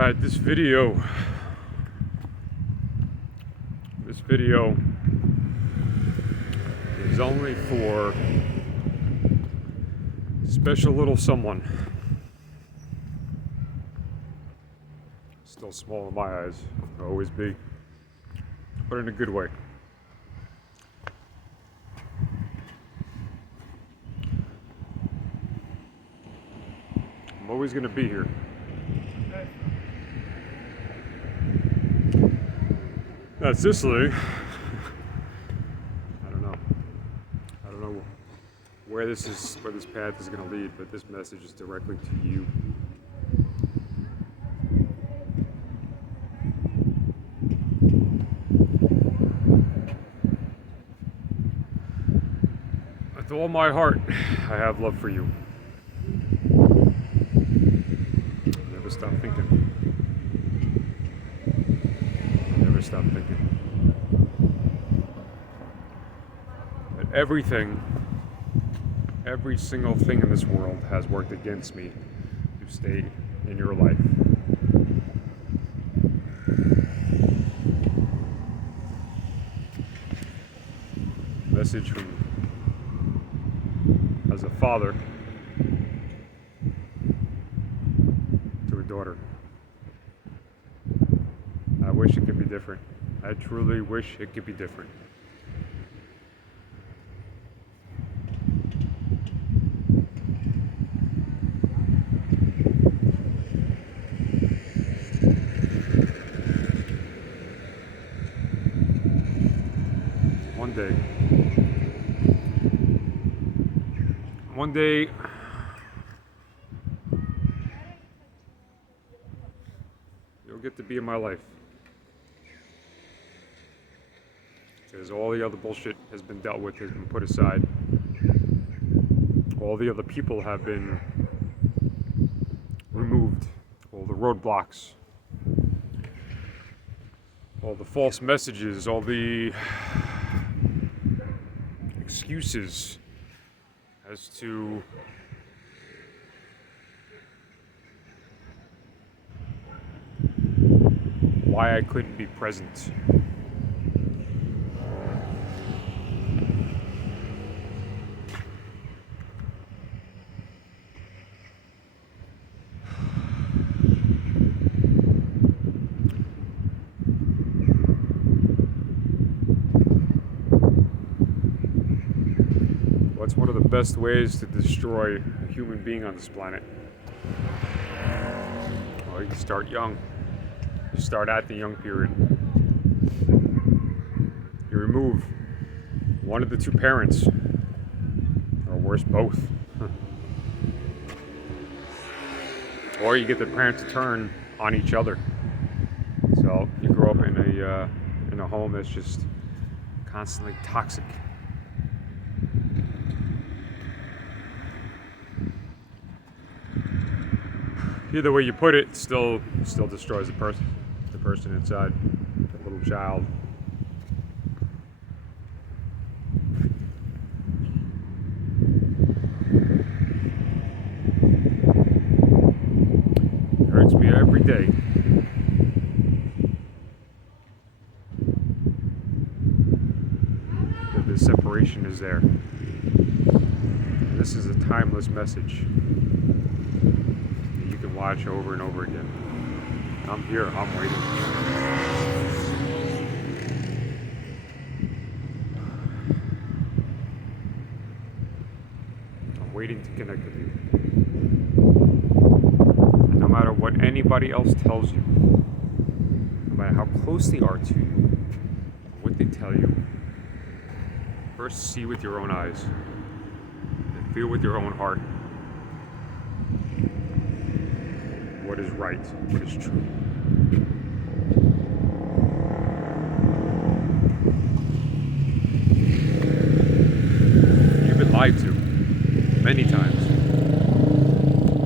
Alright, this video is only for special little someone. Still small in my eyes, will always be, but in a good way. I'm always going to be here. That's Sicily. I don't know where this path is going to lead, but this message is directly to you. With all my heart, I have love for you. Never stop thinking. Never stop thinking. That every single thing in this world has worked against me to stay in your life. Message from as a father to a daughter. I wish it could be different. I truly wish it could be different. One day, you'll get to be in my life. Because all the other bullshit has been dealt with, has been put aside. All the other people have been removed. All the roadblocks. All the false messages, all the excuses as to why I couldn't be present. What's one of the best ways to destroy a human being on this planet? Well, you can start young. You start at the young period. You remove one of the two parents, or worse, both. Or you get the parents to turn on each other. So you grow up in a home that's just constantly toxic. Either way you put it, still destroys the person inside, the little child. It hurts me every day. That the separation is there. This is a timeless message. You can watch over and over again. I'm here, I'm waiting. I'm waiting to connect with you. And no matter what anybody else tells you, no matter how close they are to you, what they tell you, first see with your own eyes, and feel with your own heart. What is right, what is true. You've been lied to many times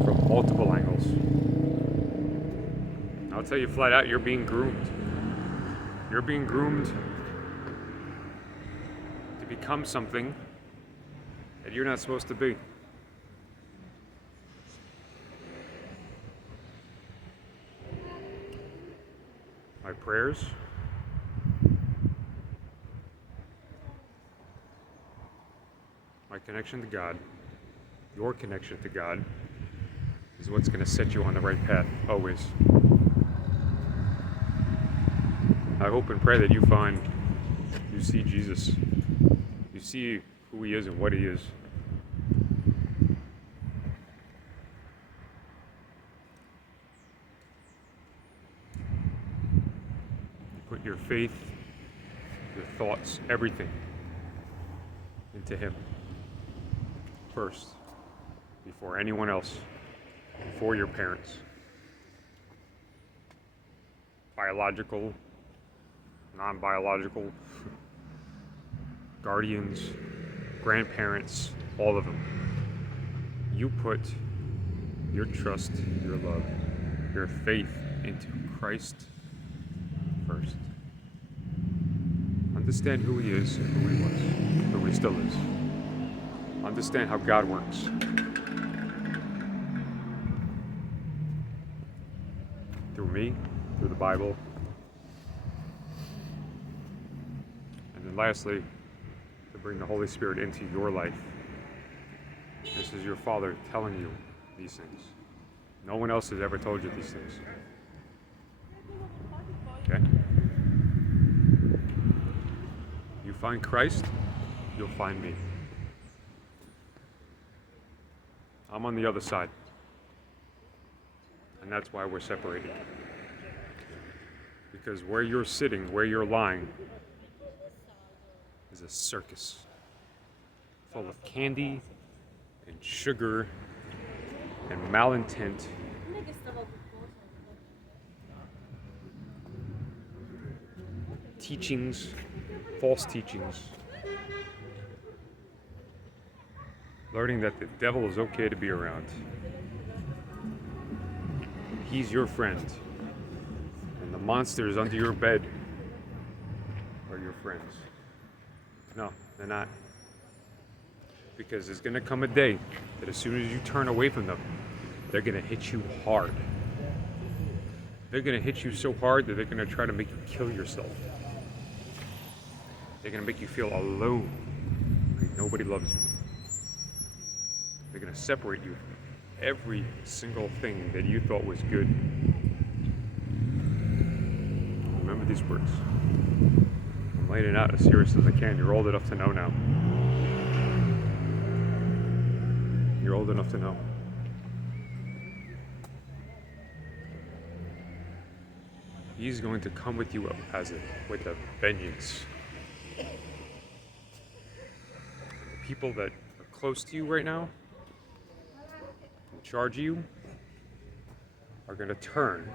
from multiple angles. I'll tell you flat out, you're being groomed. You're being groomed to become something that you're not supposed to be. my prayers, my connection to God, your connection to God, is what's going to set you on the right path, always. I hope and pray that you see Jesus. You see who he is and what he is. You put your faith, your thoughts, everything into him first, before anyone else, before your parents. Biological, non-biological, guardians, grandparents, all of them. You put your trust, your love, your faith into Christ first. Understand who he is, who he was, who he still is. Understand how God works. Through me, through the Bible. And then lastly, to bring the Holy Spirit into your life. This is your Father telling you these things. No one else has ever told you these things. Okay? You find Christ, you'll find me. I'm on the other side. And that's why we're separated. Because where you're sitting, where you're lying, is a circus full of candy and sugar and malintent teachings, false teachings, learning that the devil is okay to be around. He's your friend, and the monsters under your bed are your friends. No, they're not. Because there's going to come a day that as soon as you turn away from them, they're going to hit you hard. They're going to hit you so hard that they're going to try to make you kill yourself. They're going to make you feel alone, like nobody loves you. They're going to separate you from every single thing that you thought was good. Remember these words. I'm laying it out as serious as I can. You're old enough to know now. You're old enough to know. He's going to come with you with a vengeance. The people that are close to you right now, in charge of you, are going to turn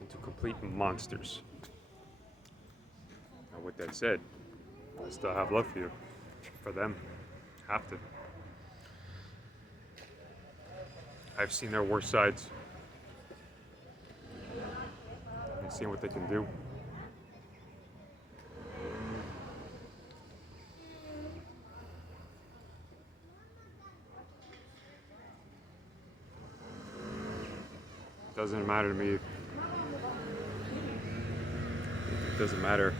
into complete monsters. Now, with that said, I still have love for you, for them. Have to. I've seen their worst sides. I've seen what they can do. It doesn't matter to me. It doesn't matter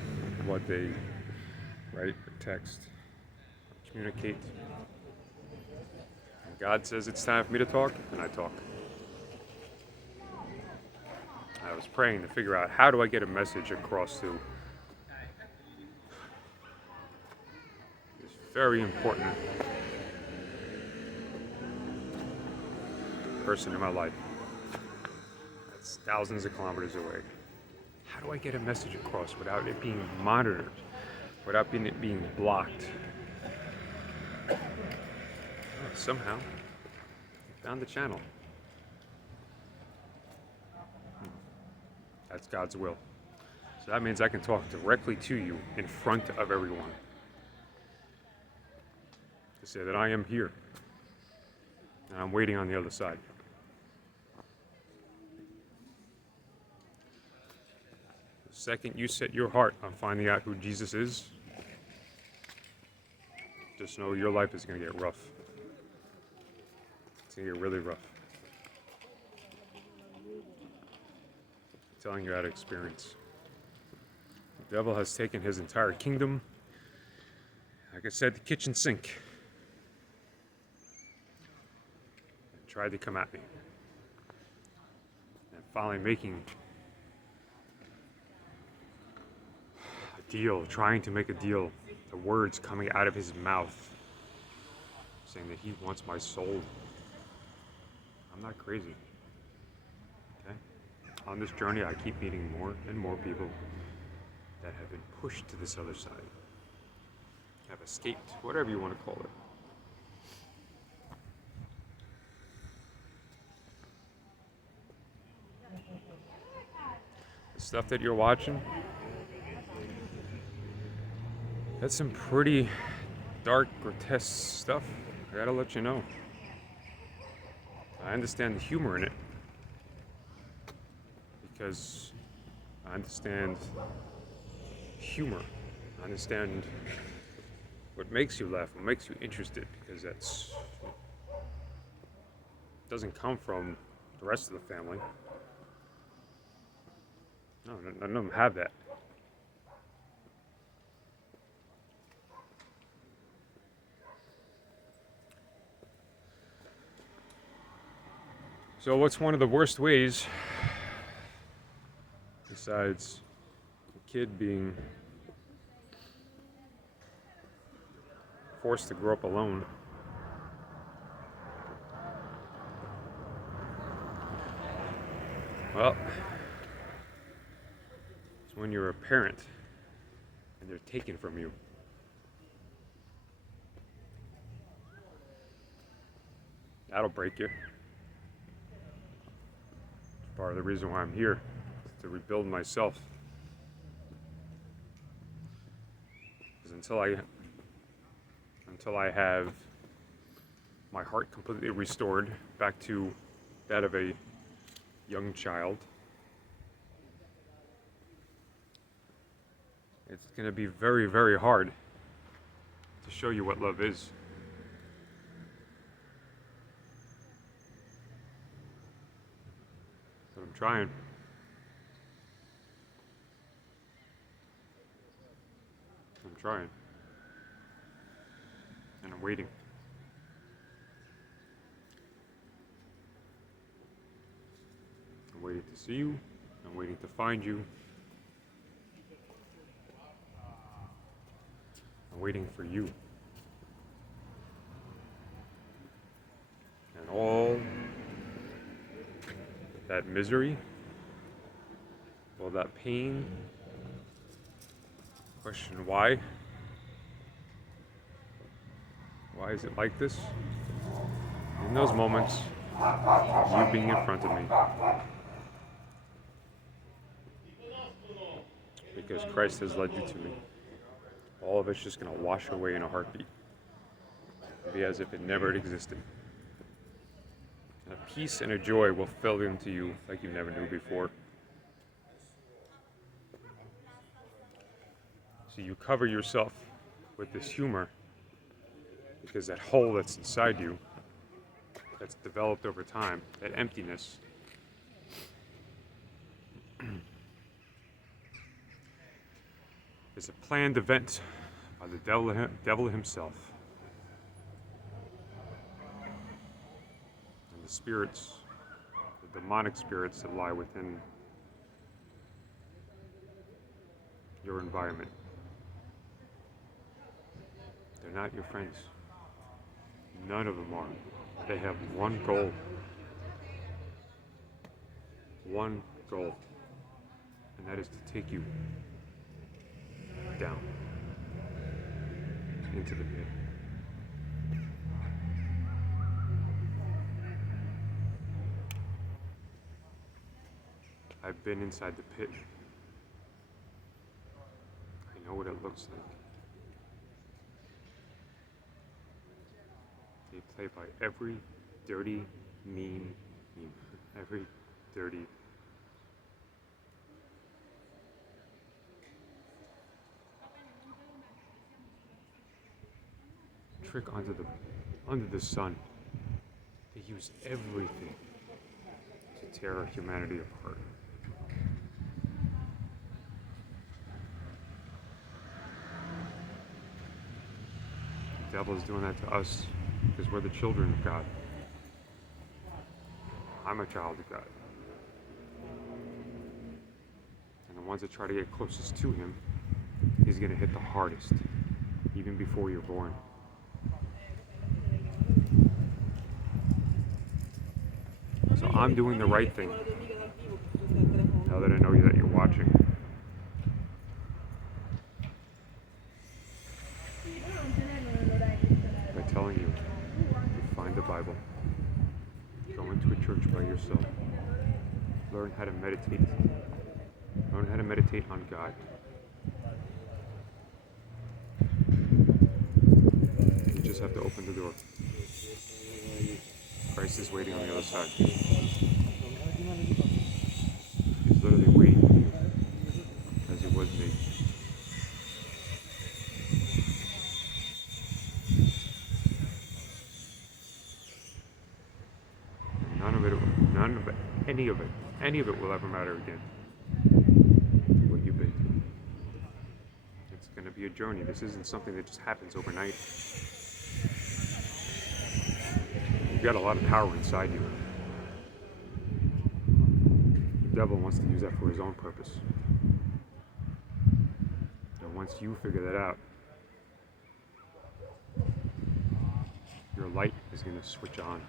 what they write or text or communicate. When God says it's time for me to talk, and I talk. I was praying to figure out how do I get a message across to this very important person in my life that's thousands of kilometers away. How do I get a message across without it being monitored, without it being blocked? Oh, somehow, I found the channel. That's God's will. So that means I can talk directly to you in front of everyone. To say that I am here. And I'm waiting on the other side. The second you set your heart on finding out who Jesus is, just know your life is going to get rough. It's going to get really rough. telling you out of experience. The devil has taken his entire kingdom, like I said, the kitchen sink, and tried to come at me. And finally making a deal, trying to make a deal, the words coming out of his mouth, saying that he wants my soul. I'm not crazy. Okay? On this journey, I keep meeting more and more people that have been pushed to this other side, have escaped, whatever you want to call it. The stuff that you're watching, that's some pretty dark, grotesque stuff. I gotta let you know. I understand the humor in it because I understand humor. I understand what makes you laugh, what makes you interested, because that's doesn't come from the rest of the family. No, none of them have that. So what's one of the worst ways, besides a kid being forced to grow up alone? Well, it's when you're a parent and they're taken from you. That'll break you. It's part of the reason why I'm here, to rebuild myself. Because until I have my heart completely restored back to that of a young child, it's going to be very, very hard to show you what love is. But I'm trying. I'm trying. And I'm waiting. I'm waiting to see you. I'm waiting to find you. I'm waiting for you. And all that misery, all that pain, question why? Why is it like this? In those moments, you being in front of me. Because Christ has led you to me. All of it's just going to wash away in a heartbeat. Be as if it never had existed. And a peace and a joy will fill into you like you never knew before. So you cover yourself with this humor because that hole that's inside you, that's developed over time, that emptiness, is a planned event by the devil himself. And the spirits, the demonic spirits that lie within your environment. They're not your friends. None of them are. They have one goal. One goal. And that is to take you down into the pit. I've been inside the pit. I know what it looks like. They play by every dirty, mean, every dirty trick under the sun. They use everything to tear humanity apart. devil is doing that to us because we're the children of God. I'm a child of God. And the ones that try to get closest to him, he's going to hit the hardest, even before you're born. So I'm doing the right thing, now that I know that you're watching. By telling you to find the Bible, go into a church by yourself, learn how to meditate, learn how to meditate on God. You just have to open the door. Christ is waiting on the other side. He's literally waiting for you, as it was me. Any of it will ever matter again. What you've been through. It's going to be a journey. This isn't something that just happens overnight. You've got a lot of power inside you. The devil wants to use that for his own purpose. And once you figure that out, your light is going to switch on.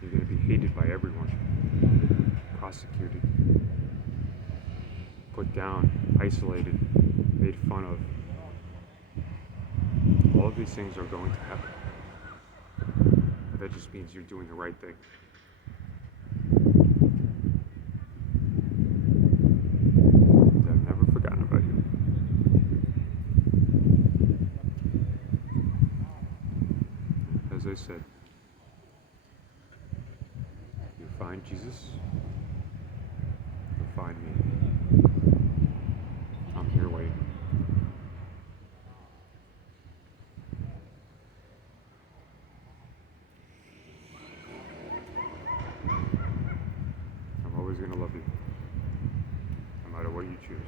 You're going to be hated by everyone, prosecuted, put down, isolated, made fun of. All of these things are going to happen. But that just means you're doing the right thing. I've never forgotten about you. As I said, you find Jesus, you'll find me. I'm here waiting. I'm always going to love you, no matter what you choose.